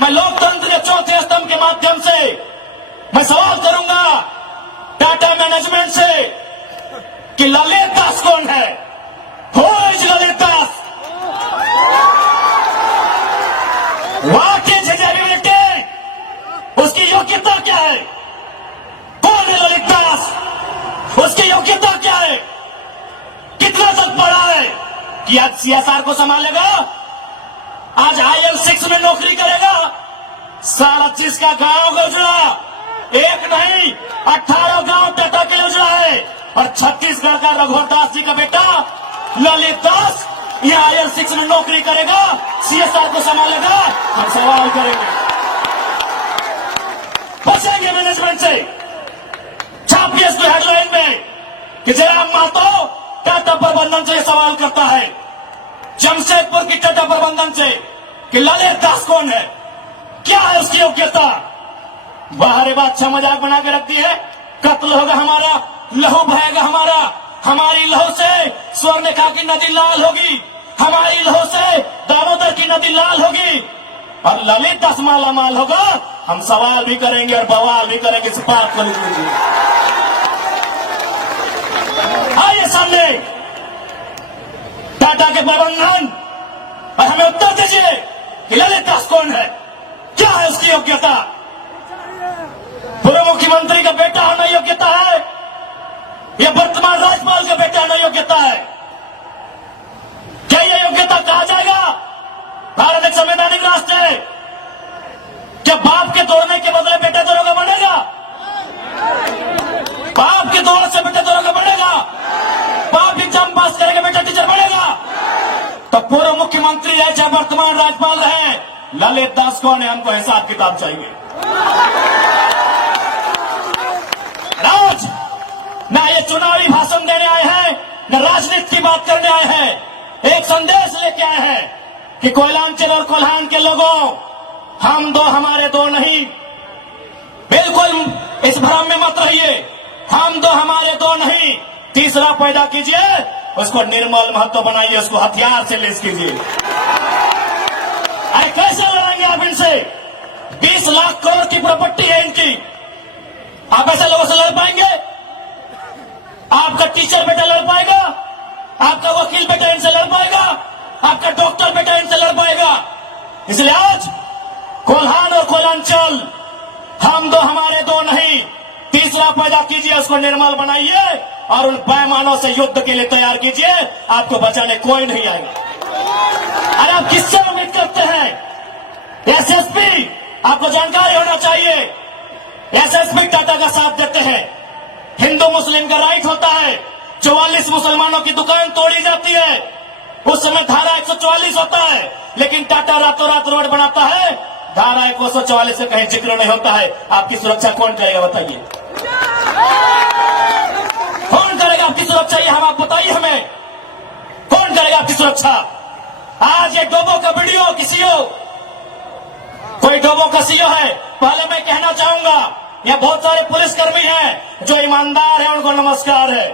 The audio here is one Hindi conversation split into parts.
मैं लोकतंत्र के चौथे स्तंभ के माध्यम से मैं सवाल करूंगा टाटा मैनेजमेंट से कि ललित दास कौन है? Who is ललित दास? वाक्य एबिलिटी, उसकी योग्यता क्या है? कौन है ललित दास? उसकी योग्यता क्या है? कितना तक पढ़ा है कि आज सीएसआर को संभालेगा? आज IL6 में नौकरी करेगा? 37 का गांव का उजड़ा, एक नहीं 18 गांव टाटा के उजड़ा है। और छत्तीसगढ़ का रघुवर दास जी का बेटा ललित दास यहाँ IL6 में नौकरी करेगा, सीएसआर को संभालेगा। हम सवाल करेंगे, बचेंगे मैनेजमेंट से। छापिए इसको हेडलाइन में कि जयराम महतो टाटा प्रबंधन से सवाल करता है, जमशेदपुर की टाटा प्रबंधन से कि ललित दास कौन है, क्या है उसकी योग्यता। बाहरी बात अच्छा मजाक बना के रखती है, कत्ल होगा हमारा, लहू बहेगा हमारा, हमारी लहू से स्वर्णरेखा की नदी लाल होगी, हमारी लहू से दामोदर की नदी लाल होगी और ललित दास माला माल होगा। हम सवाल भी करेंगे और बवाल भी करेंगे, इस बात को लिख लीजिए। आइए सामने टाटा के प्रबंधन और हमें उत्तर दीजिए कि ललित दास कौन है, क्या है उसकी योग्यता। पूर्व मुख्यमंत्री का बेटा होना योग्यता है या वर्तमान राज्यपाल का बेटा होना योग्यता है? क्या यह योग्यता कहा जाएगा? भारत एक संवैधानिक राष्ट्र है। क्या बाप के तोड़ने के बदले बेटा दरोगा बनेगा? बाप के दौर से बेटा दरोगा बनेगा? बाप एग्जाम पास करेगा बेटा टीचर बनेगा? तो पूर्व मुख्यमंत्री है चाहे वर्तमान राज्यपाल रहे, ललित दास कौन है, हमको हिसाब किताब चाहिए। आज न ये चुनावी भाषण देने आए हैं, न राजनीति की बात करने आए हैं। एक संदेश लेके आए हैं कि कोयलांचल और कोल्हान के लोगों, हम दो हमारे दो नहीं। बिल्कुल इस भ्रम में मत रहिए, हम दो हमारे दो नहीं। तीसरा पैदा कीजिए, उसको निर्मल महतो बनाइए, उसको हथियार से लेस कीजिए। अरे कैसे लड़ेंगे आप इनसे? 20 लाख करोड़ की प्रॉपर्टी है इनकी, आप ऐसे लोगों से लड़ पाएंगे? आपका टीचर बेटा लड़ पाएगा? आपका वकील बेटा इनसे लड़ पाएगा? आपका डॉक्टर बेटा इनसे लड़ पाएगा? इसलिए आज कोल्हान और कोयलांचल, हम दो हमारे दो नहीं। तीसरा पैदा कीजिए, उसको निर्मल बनाइए और उन पैमानों से युद्ध के लिए तैयार कीजिए। आपको बचाने कोई नहीं आएगा। अरे आप किससे उम्मीद करते हैं? एसएसपी, आपको जानकारी होना चाहिए, एसएसपी टाटा का साथ देते हैं। हिंदू मुस्लिम का राइट होता है, 44 मुसलमानों की दुकान तोड़ी जाती है, उस समय धारा 144 होता है, लेकिन टाटा रातों रात रोड बनाता है, धारा 144 से कहीं जिक्र नहीं होता है। आपकी सुरक्षा कौन करेगा बताइए? कौन करेगा आपकी सुरक्षा? ये हम आप बताइए हमें, कौन करेगा आपकी सुरक्षा? आज एक डोबो का वीडियो किसी हो, कोई डोबो का सीओ है। पहले मैं कहना चाहूंगा, यहाँ बहुत सारे पुलिसकर्मी हैं जो ईमानदार हैं, उनको नमस्कार है।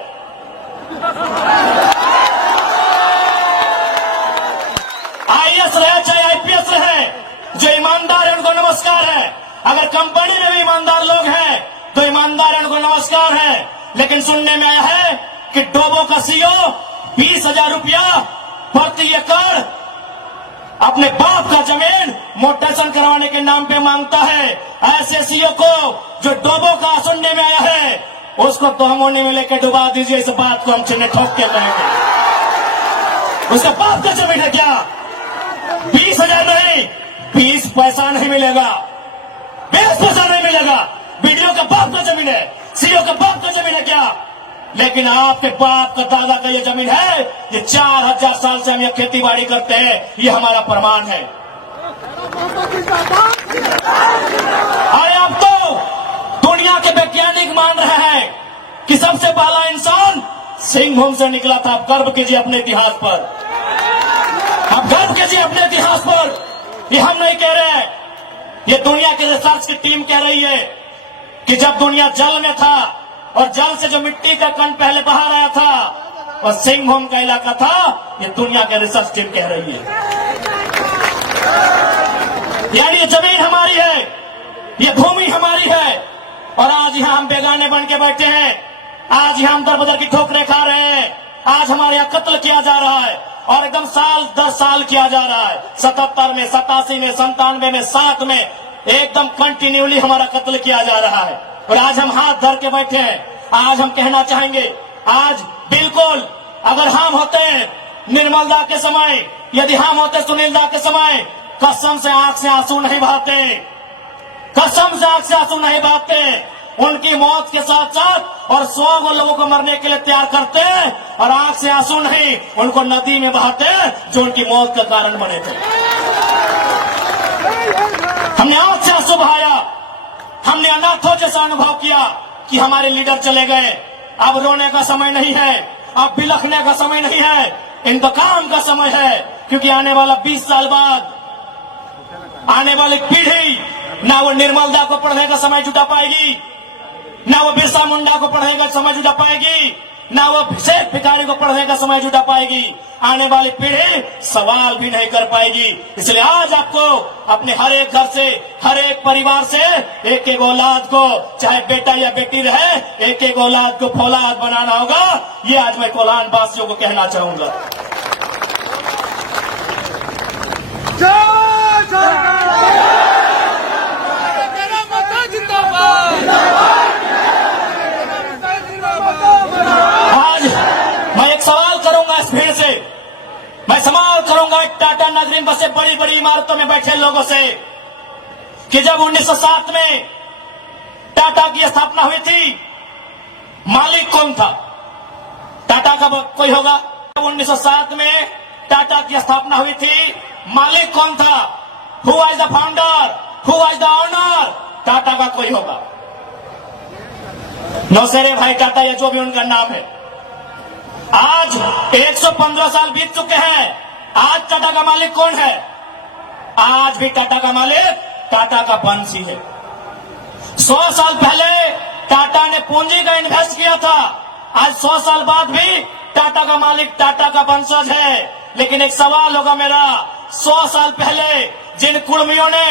आईएएस रहे चाहे आईपीएस रहे, जो ईमानदार है उनको नमस्कार है। अगर कंपनी में भी ईमानदार लोग हैं तो ईमानदार है, उनको नमस्कार है। लेकिन सुनने में आया है कि डोबो का सीओ 20,000 रुपया प्रति एकड़ अपने बाप का जमीन मोटेशन करवाने के नाम पे मांगता है। ऐसे सीओ को जो डोबो का सुनने में आया है, उसको तोहमोने में लेकर डुबा दीजिए। इस बात को हम चिन्ह ठोक के कहेंगे। उसका बाप का जमीन है क्या? 20,000 नहीं, 20 पैसा नहीं मिलेगा, 20 पैसा नहीं मिलेगा। वीडियो का बाप का जमीन है, सीओ का बाप का जमीन है क्या? लेकिन आपके बाप का दादा का ये जमीन है। ये 4000 साल से हम ये खेती बाड़ी करते हैं, ये हमारा प्रमाण है। अरे अब तो दुनिया के वैज्ञानिक मान रहे हैं कि सबसे पहला इंसान सिंहभूम से निकला था। आप गर्व कीजिए अपने इतिहास पर, आप गर्व कीजिए अपने इतिहास पर। ये हम नहीं कह रहे हैं, ये दुनिया की रिसर्च की टीम कह रही है कि जब दुनिया जल में था और जल से जो मिट्टी का कण पहले बाहर आया था और सिंहभूम का इलाका था, ये दुनिया की रिसर्च टीम कह रही है। यानी ये जमीन ये भूमि हमारी है और आज यहाँ हम बेगाने बन के बैठे हैं। आज यहाँ हम दर बदर की ठोकरें खा रहे हैं। आज हमारे यहाँ कत्ल किया जा रहा है और एकदम साल दर साल किया जा रहा है। 77 में, 87 में, 97 में, 7 में एकदम कंटिन्यूली हमारा कत्ल किया जा रहा है और आज हम हाथ धर के बैठे हैं। आज हम कहना चाहेंगे, आज बिल्कुल अगर हम होते निर्मल दा के समय, यदि हम होते सुनील दा के समय, कसम से आंख से आंसू नहीं बहाते, कसम से आंख से आंसू नहीं बहाते। उनकी मौत के साथ साथ और 100 लोगों को मरने के लिए तैयार करते और आंख से आंसू नहीं उनको नदी में बहाते जो उनकी मौत का कारण बने थे। हमने आंख से आंसू बहाया, हमने अनाथों जैसा अनुभव किया कि हमारे लीडर चले गए। अब रोने का समय नहीं है, अब बिलखने का समय नहीं है, इंतकाम का समय है। क्योंकि आने वाला 20 साल बाद आने वाली पीढ़ी ना वो निर्मल दा को पढ़ने का समय जुटा पाएगी, ना वो बिरसा मुंडा को पढ़ने का समय जुटा पाएगी, ना वो शेख भिखारी को पढ़ने का समय जुटा पाएगी। आने वाली पीढ़ी सवाल भी नहीं कर पाएगी। इसलिए आज आपको अपने हर एक घर से, हर एक परिवार से एक एक औलाद को, चाहे बेटा या बेटी रहे, एक एक औलाद को फौलाद बनाना होगा। ये आज मैं कोलान वासियों को कहना चाहूंगा। आज मैं एक सवाल करूंगा इस भीड़ से, मैं सवाल करूंगा एक टाटा नगरी बसे बड़ी बड़ी इमारतों में बैठे लोगों से कि जब 1907 में टाटा की स्थापना हुई थी, मालिक कौन था? टाटा का कोई होगा? 1907 में टाटा की स्थापना हुई थी, मालिक कौन था? Who was the founder? Who was the owner? Tata का कोई होगा? नौसेरे भाई टाटा या जो भी उनका नाम है। आज 115 साल बीत चुके हैं। आज टाटा का मालिक कौन है? आज भी टाटा का मालिक टाटा का वंशी है। 100 साल पहले टाटा ने पूंजी का इन्वेस्ट किया था, आज 100 साल बाद भी टाटा का मालिक टाटा का वंशज है। लेकिन एक सवाल होगा मेरा, 100 साल पहले जिन कुर्मियों ने,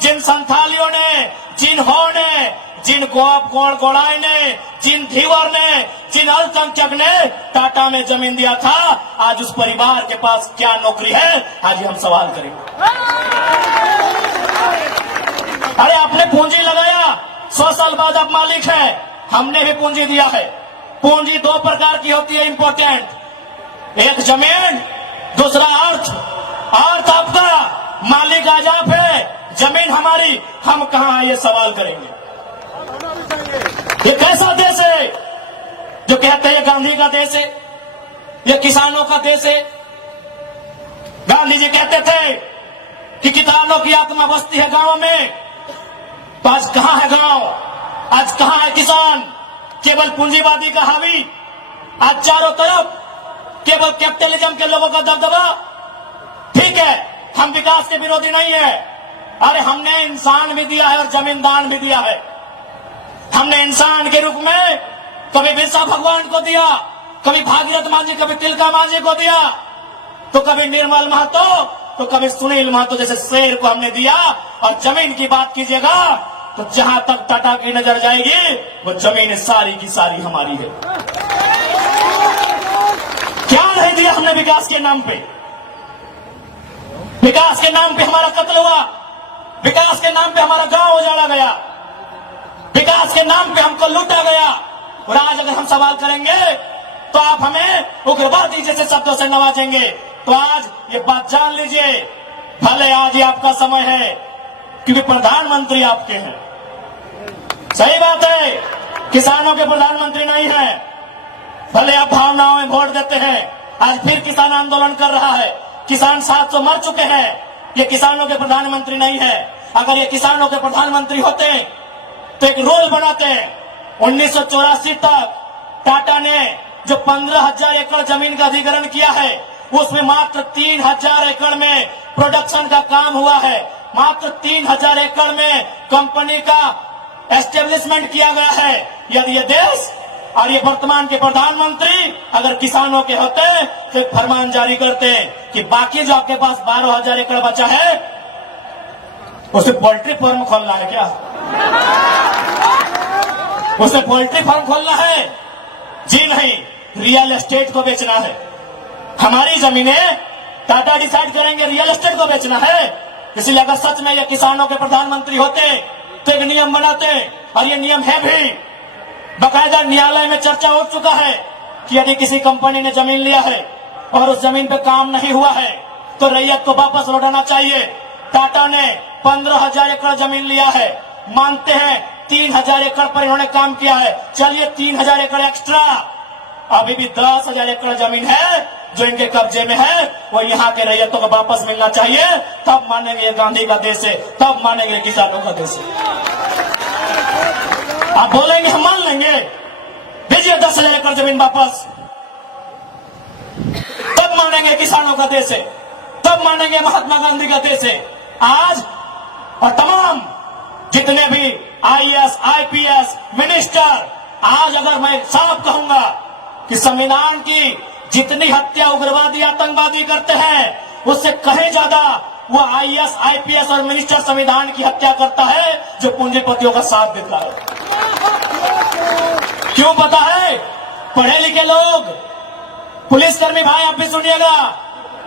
जिन संथालियों ने, जिन हो ने, जिन गोड़ाई ने, जिन धीवर ने, जिन अल्पसंख्यक ने टाटा में जमीन दिया था, आज उस परिवार के पास क्या नौकरी है? आज हम सवाल करेंगे। अरे आपने पूंजी लगाया, 100 साल बाद आप मालिक है, हमने भी पूंजी दिया है। पूंजी 2 प्रकार की होती है इंपॉर्टेंट, एक जमीन, दूसरा अर्थ। अर्थ आपका, मालिक आज आप है, जमीन हमारी, हम कहां ये सवाल करेंगे। ये कैसा देश है जो कहते हैं गांधी का देश है, ये किसानों का देश है? गांधी जी कहते थे कि किसानों की आत्मा बसती है गांवों में, तो आज कहां है गांव? आज कहां है किसान? केवल पूंजीवादी का हावी, आज चारों तरफ केवल कैपिटलिज्म के लोगों का दबदबा। ठीक है, हम विकास के विरोधी नहीं है। अरे हमने इंसान भी दिया है और जमीन दान भी दिया है। हमने इंसान के रूप में कभी बिरसा भगवान को दिया, कभी भागीरथ मांझी, कभी तिलका मांझी को दिया, तो कभी निर्मल महतो, तो कभी सुनील महतो जैसे शेर को हमने दिया। और जमीन की बात कीजिएगा तो जहां तक टाटा की नजर जाएगी वो जमीन सारी की सारी हमारी है। क्या नहीं दिया हमने विकास के नाम पे? विकास के नाम पे हमारा कत्ल हुआ, विकास के नाम पे हमारा गांव उजाड़ा गया, विकास के नाम पे हमको लूटा गया। और आज अगर हम सवाल करेंगे तो आप हमें उग्रवादी जैसे शब्दों से नवाजेंगे। तो आज ये बात जान लीजिए, भले आज ये आपका समय है क्योंकि प्रधानमंत्री आपके हैं। सही बात है, किसानों के प्रधानमंत्री नहीं है। भले आप भावनाओं में वोट देते हैं, आज फिर किसान आंदोलन कर रहा है, किसान 700 मर चुके हैं। ये किसानों के प्रधानमंत्री नहीं है। अगर ये किसानों के प्रधानमंत्री होते तो एक रूल बनाते हैं। 1984 तक टाटा ने जो 15,000 एकड़ जमीन का अधिग्रहण किया है, उसमें मात्र 3,000 एकड़ में प्रोडक्शन का काम हुआ है। मात्र 3,000 एकड़ में कंपनी का एस्टेब्लिशमेंट किया गया है। यदि ये देश और ये वर्तमान के प्रधानमंत्री अगर किसानों के होते तो फरमान जारी करते कि बाकी जो आपके पास 12,000 एकड़ बचा है उसे पोल्ट्री फार्म खोलना है क्या? उसे पोल्ट्री फार्म खोलना है? जी नहीं, रियल एस्टेट को बेचना है। हमारी जमीनें टाटा डिसाइड करेंगे, रियल एस्टेट को बेचना है। इसलिए अगर सच में ये किसानों के प्रधानमंत्री होते तो एक नियम बनाते, और ये नियम है भी, बकायदा न्यायालय में चर्चा हो चुका है कि यदि किसी कंपनी ने जमीन लिया है और उस जमीन पे काम नहीं हुआ है तो रैयत को वापस लौटाना चाहिए। टाटा ने 15,000 एकड़ जमीन लिया है, मानते हैं 3,000 एकड़ पर इन्होंने काम किया है, चलिए 3,000 एकड़ एक्स्ट्रा, अभी भी 10,000 एकड़ जमीन है जो इनके कब्जे में है, वो यहाँ के रैयतों को वापस मिलना चाहिए। तब मानेंगे ये गांधी का देश है, तब मानेंगे किसानों का देश है। आप बोलेंगे हम मान लेंगे, भेजिए 10,000 एकड़ जमीन वापस, तब मानेंगे किसानों का देश है, तब मानेंगे महात्मा गांधी का देश है। आज और तमाम जितने भी आईएएस, आईपीएस, मिनिस्टर, आज अगर मैं साफ कहूंगा कि संविधान की जितनी हत्या उग्रवादी आतंकवादी करते हैं उससे कहीं ज्यादा वो आईएएस, आईपीएस और मिनिस्टर संविधान की हत्या करता है जो पूंजीपतियों का साथ देता है। क्यों पता है? पढ़े लिखे लोग, पुलिसकर्मी भाई आप भी सुनिएगा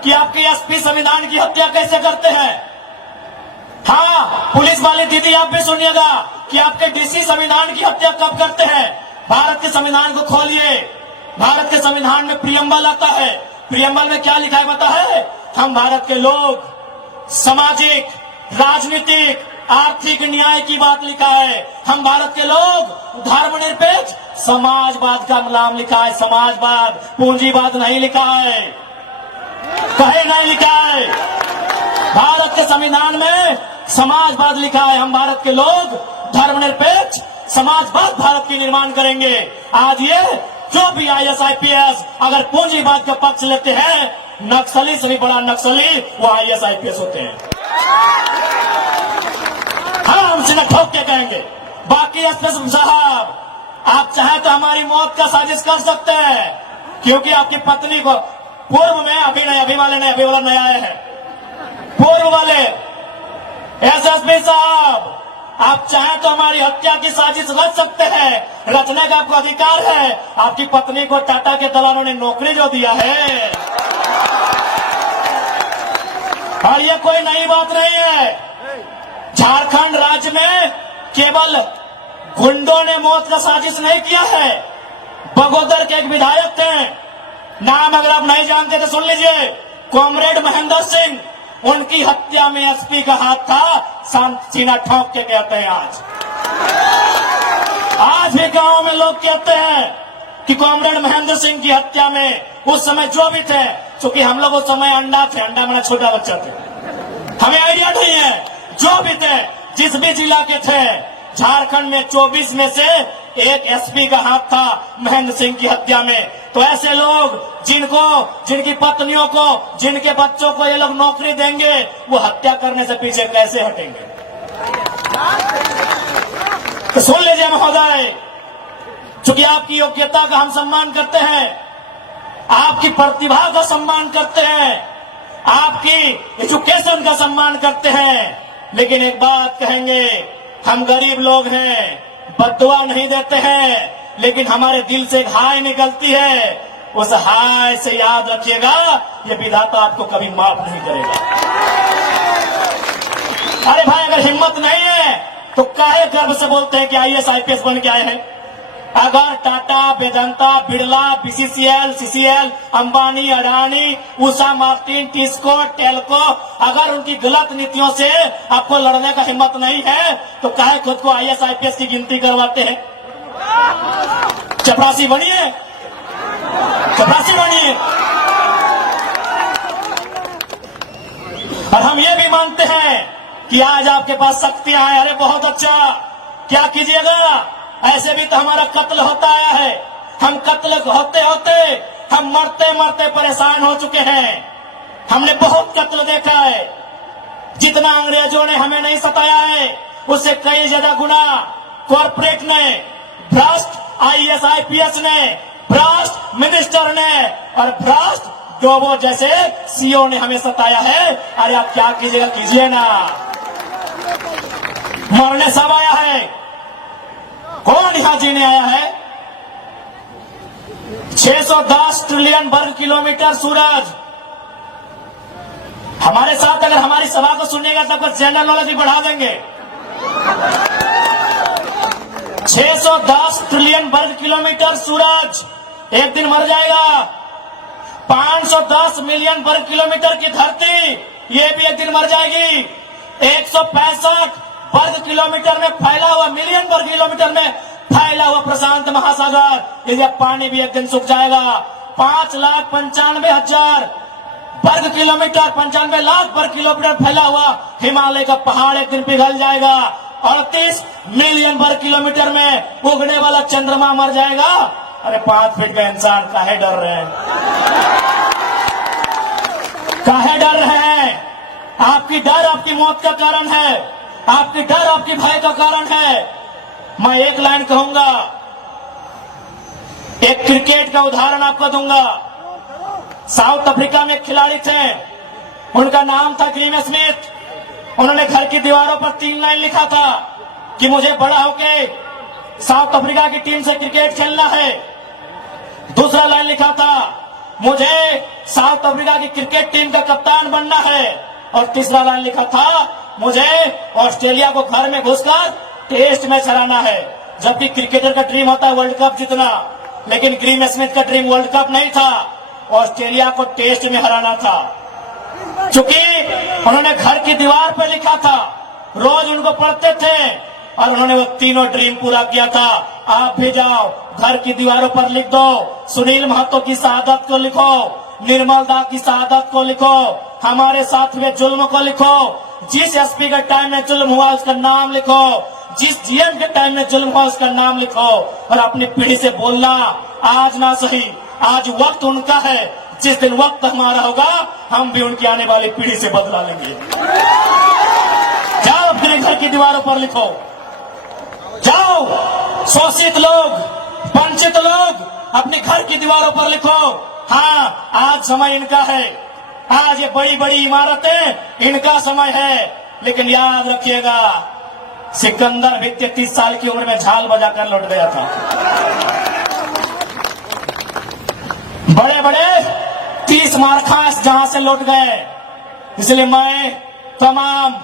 कि आपके एसपी संविधान की हत्या कैसे करते हैं। हाँ, पुलिस वाली दीदी आप भी सुनिएगा कि आपके डीसी संविधान की हत्या कब करते हैं। भारत के संविधान को खोलिए, भारत के संविधान में प्रियम्बल आता है। प्रियम्बल में क्या लिखा है पता है? हम भारत के लोग सामाजिक, राजनीतिक, आर्थिक न्याय की बात लिखा है। हम भारत के लोग धर्मनिरपेक्ष समाजवाद का नाम लिखा है, समाजवाद, पूंजीवाद नहीं लिखा है, कहीं नहीं लिखा है। भारत के संविधान में समाजवाद लिखा है। हम भारत के लोग धर्मनिरपेक्ष समाजवाद भारत की निर्माण करेंगे। आज ये जो भी आईएएस, आईपीएस अगर पूंजीवाद का पक्ष लेते हैं, नक्सली से भी बड़ा नक्सली वो आईएएस, आईपीएस होते हैं। हाँ, हम सीधा ठोक के कहेंगे। बाकी एसपी साहब, आप चाहे तो हमारी मौत का साजिश कर सकते हैं, क्योंकि आपकी पत्नी को पूर्व में, अभी नहीं, अभी वाले नहीं, अभी वाला नया आया है, पूर्व वाले एसएसपी साहब, आप चाहे तो हमारी हत्या की साजिश रच सकते हैं, रचने का आपको अधिकार है। आपकी पत्नी को टाटा के दलालों ने नौकरी जो दिया है, और ये कोई नई बात नहीं है। झारखंड राज्य में केवल गुंडों ने मौत का साजिश नहीं किया है। बगोदर के एक विधायक थे, नाम अगर आप नहीं जानते तो सुन लीजिए, कॉमरेड महेंद्र सिंह, उनकी हत्या में एसपी का हाथ था। सीना ठोक के कहते हैं आज भी गांव में लोग कहते हैं कि कॉमरेड महेंद्र सिंह की हत्या में उस समय जो भी थे, क्योंकि हम लोग उस समय अंडा थे, अंडा मेरा छोटा बच्चा थे, हमें आइडिया नहीं है, जो भी थे, जिस भी जिला के थे, झारखंड में 24 में से एक एसपी का हाथ था महेंद्र सिंह की हत्या में। तो ऐसे लोग जिनकी पत्नियों को, जिनके बच्चों को ये लोग नौकरी देंगे, वो हत्या करने से पीछे कैसे हटेंगे? तो सुन लीजिए महोदय, चूंकि आपकी योग्यता का हम सम्मान करते हैं, आपकी प्रतिभा का सम्मान करते हैं, आपकी एजुकेशन का सम्मान करते हैं, लेकिन एक बात कहेंगे, हम गरीब लोग हैं, बद्दुआ नहीं देते हैं, लेकिन हमारे दिल से एक हाय निकलती है। उस हाय से याद रखिएगा, ये विधाता आपको कभी माफ नहीं करेगा। अरे भाई, अगर हिम्मत नहीं है तो काहे गर्व से बोलते हैं कि आईएएस, आईपीएस बन के आए हैं? अगर Tata, Vedanta, Birla, BCCL, CCL, Ambani, Adani, Usha Martin, TISCO, Telco, अगर उनकी गलत नीतियों से आपको लड़ने का हिम्मत नहीं है तो काहे खुद को आईएएस, आईपीएस की गिनती करवाते हैं? चपरासी बनिए, चपरासी बनिए। और हम ये भी मानते हैं कि आज आपके पास शक्तियां हैं। अरे बहुत अच्छा, क्या कीजिएगा? ऐसे भी तो हमारा कत्ल होता आया है। हम कत्ल होते होते हम मरते मरते परेशान हो चुके हैं। हमने बहुत कत्ल देखा है। जितना अंग्रेजों ने हमें नहीं सताया है, उससे कई ज्यादा गुना कॉर्पोरेट ने, भ्रष्ट आईएएस, आईपीएस ने, भ्रष्ट मिनिस्टर ने और भ्रष्ट डोबो जैसे सीओ ने हमें सताया है। अरे आप क्या कीजिएगा, कीजिए ना। मरने सब आया है, कौन यहां जीने आया है? 610 ट्रिलियन वर्ग किलोमीटर सूरज। हमारे साथ अगर हमारी सभा को सुनिएगा तब कुछ जनरल नॉलेज भी बढ़ा देंगे। 610 ट्रिलियन वर्ग किलोमीटर सूरज एक दिन मर जाएगा। 510 मिलियन वर्ग किलोमीटर की धरती ये भी एक दिन मर जाएगी। 165 वर्ग किलोमीटर में फैला हुआ, मिलियन वर्ग किलोमीटर में फैला हुआ प्रशांत महासागर, ये पानी भी एक दिन सूख जाएगा। 5,95,000 वर्ग किलोमीटर, 95 लाख वर्ग किलोमीटर फैला हुआ हिमालय का पहाड़ एक दिन पिघल जाएगा। 38 मिलियन वर्ग किलोमीटर में उगने वाला चंद्रमा मर जाएगा। अरे 5 फीट का इंसान काहे डर रहे हैं? काहे डर रहे हैं? आपकी डर आपकी मौत का कारण है, आपकी डर आपकी भय का कारण है। मैं एक लाइन कहूंगा, एक क्रिकेट का उदाहरण आपको दूंगा। साउथ अफ्रीका में एक खिलाड़ी थे, उनका नाम था ग्रीम स्मिथ। उन्होंने घर की दीवारों पर 3 लाइन लिखा था कि मुझे बड़ा होके साउथ अफ्रीका की टीम से क्रिकेट खेलना है। दूसरा लाइन लिखा था मुझे साउथ अफ्रीका की क्रिकेट टीम का कप्तान बनना है। और तीसरा लाइन लिखा था मुझे ऑस्ट्रेलिया को घर में घुसकर टेस्ट मैच हराना है। जबकि क्रिकेटर का ड्रीम होता है वर्ल्ड कप जीतना, लेकिन ग्रीम स्मिथ का ड्रीम वर्ल्ड कप नहीं था, ऑस्ट्रेलिया को टेस्ट में हराना था। चूंकि उन्होंने घर की दीवार पर लिखा था, रोज उनको पढ़ते थे और उन्होंने वो तीनों ड्रीम पूरा किया था। आप भी जाओ, घर की दीवारों पर लिख दो, सुनील महतो की शहादत को लिखो, निर्मल दा की शहादत को लिखो, हमारे साथ हुए जुल्म को लिखो, जिस एसपी के टाइम में जुल्म हुआ उसका नाम लिखो, जिस जीएम के टाइम में जुल्म हुआ उसका नाम लिखो। और अपनी पीढ़ी से बोलना, आज ना सही, आज वक्त उनका है, जिस दिन वक्त हमारा होगा हम भी उनकी आने वाली पीढ़ी से बदला लेंगे। जाओ अपने घर की दीवारों पर लिखो, जाओ शोषित लोग, वंचित लोग अपने घर की दीवारों पर लिखो। हाँ, आज समय इनका है, आज ये बड़ी बड़ी इमारतें इनका समय है। लेकिन याद रखिएगा, सिकंदर भी 33 साल की उम्र में झाल बजाकर लौट गया था। बड़े बड़े 30 मारखास जहां से लौट गए। इसलिए मैं तमाम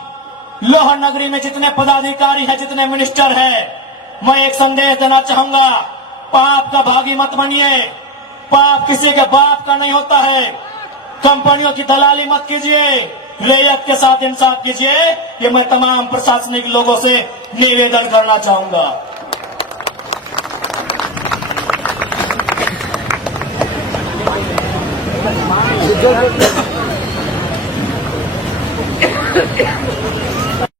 लोह नगरी में जितने पदाधिकारी हैं, जितने मिनिस्टर हैं, मैं एक संदेश देना चाहूंगा, पाप का भागी मत बनिए। पाप किसी के बाप का नहीं होता है। कंपनियों की दलाली मत कीजिए, रैयत के साथ इंसाफ कीजिए। ये मैं तमाम प्रशासनिक लोगों से निवेदन करना चाहूंगा।